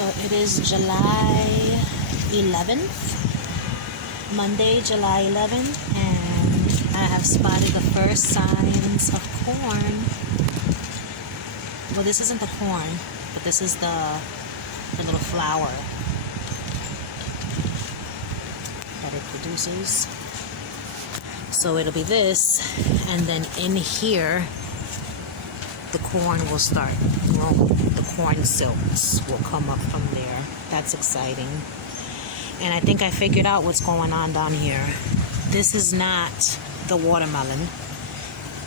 So it is July 11th, Monday, July 11th, and I have spotted the first signs of corn. Well, this isn't the corn, but this is the little flower that it produces. So it'll be this, and then in here the corn will start growing. The corn silks will come up from there. That's exciting. And I think I figured out what's going on down here. This is not the watermelon.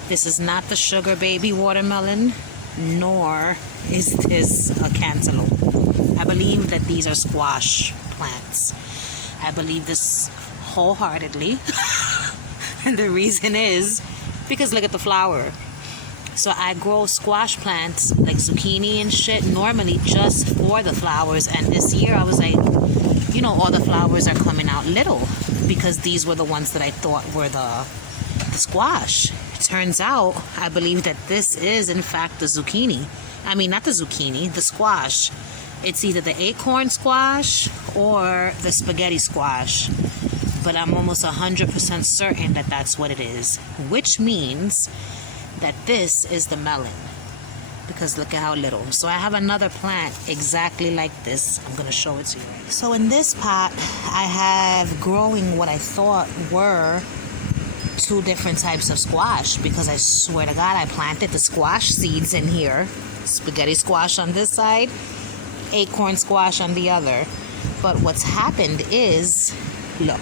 This is not the sugar baby watermelon, nor is this a cantaloupe. I believe that these are squash plants. I believe this wholeheartedly. And the reason is because look at the flower. So I grow squash plants like zucchini and shit normally just for the flowers, and this year I was like, you know, all the flowers are coming out little because these were the ones that I thought were the squash. It turns out I believe that this is in fact the zucchini. I mean, not the zucchini, the squash. It's either the acorn squash or the spaghetti squash, but I'm almost 100% certain that that's what it is, which means that this is the melon, because look at how little. So I have another plant exactly like this. I'm going to show it to you. So in this pot I have growing what I thought were two different types of squash, because I swear to God I planted the squash seeds in here. Spaghetti squash on this side, acorn squash on the other. But what's happened is, look,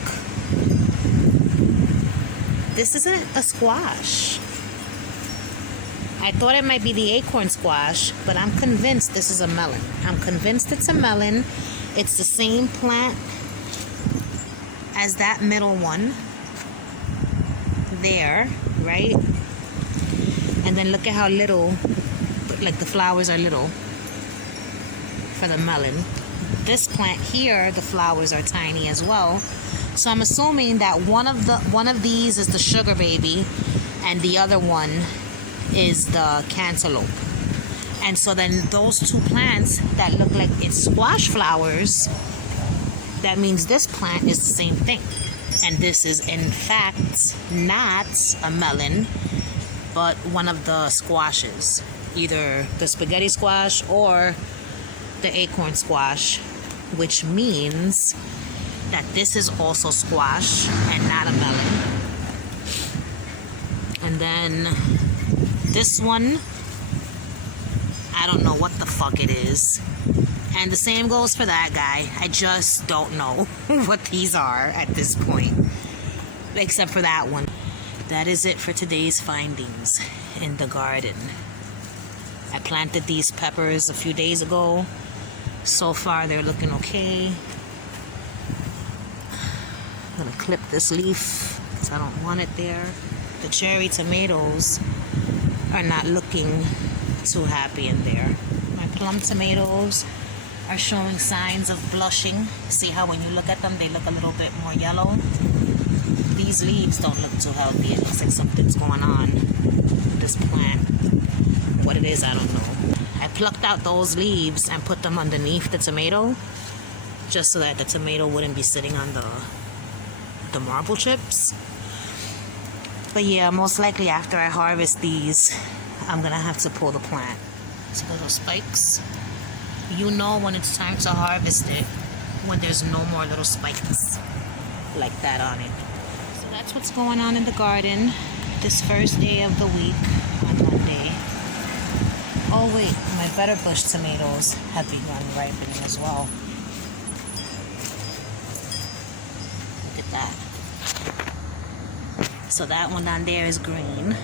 this isn't a squash. I thought it might be the acorn squash, but I'm convinced this is a melon. I'm convinced it's a melon. It's the same plant as that middle one there, right? And then look at how little, like the flowers are little for the melon. This plant here, the flowers are tiny as well. So I'm assuming that one of these is the sugar baby and the other one is the cantaloupe. And so then those two plants that look like it's squash flowers, that means this plant is the same thing. And this is in fact not a melon, but one of the squashes, either the spaghetti squash or the acorn squash, which means that this is also squash and not a melon. And then this one, I don't know what the fuck it is. And the same goes for that guy. I just don't know what these are at this point, except for that one. That is it for today's findings in the garden. I planted these peppers a few days ago. So far they're looking okay. I'm gonna clip this leaf because I don't want it there. The cherry tomatoes are not looking too happy in there. My plum tomatoes are showing signs of blushing. See how when you look at them they look a little bit more yellow? These leaves don't look too healthy. It looks like something's going on with this plant. What it is, I don't know. I plucked out those leaves and put them underneath the tomato just so that the tomato wouldn't be sitting on the marble chips. But yeah, most likely after I harvest these, I'm gonna have to pull the plant. So little spikes. You know when it's time to harvest it, when there's no more little spikes like that on it. So that's what's going on in the garden this first day of the week on Monday. Oh wait, my Butterbush tomatoes have begun ripening as well. Look at that. So that one down there is green.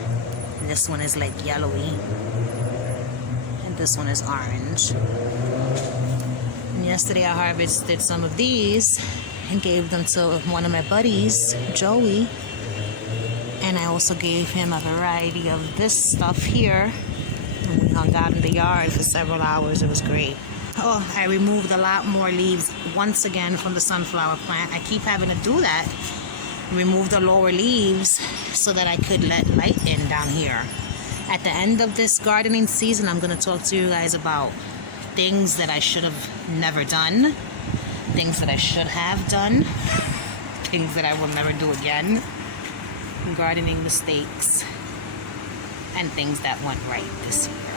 This one is like yellowy. And this one is orange. And yesterday I harvested some of these and gave them to one of my buddies, Joey. And I also gave him a variety of this stuff here. And we hung out in the yard for several hours. It was great. Oh, I removed a lot more leaves once again from the sunflower plant. I keep having to do that. Remove the lower leaves so that I could let light in down here. At the end of this gardening season, I'm going to talk to you guys about things that I should have never done, things that I should have done, things that I will never do again, gardening mistakes, and things that went right this year.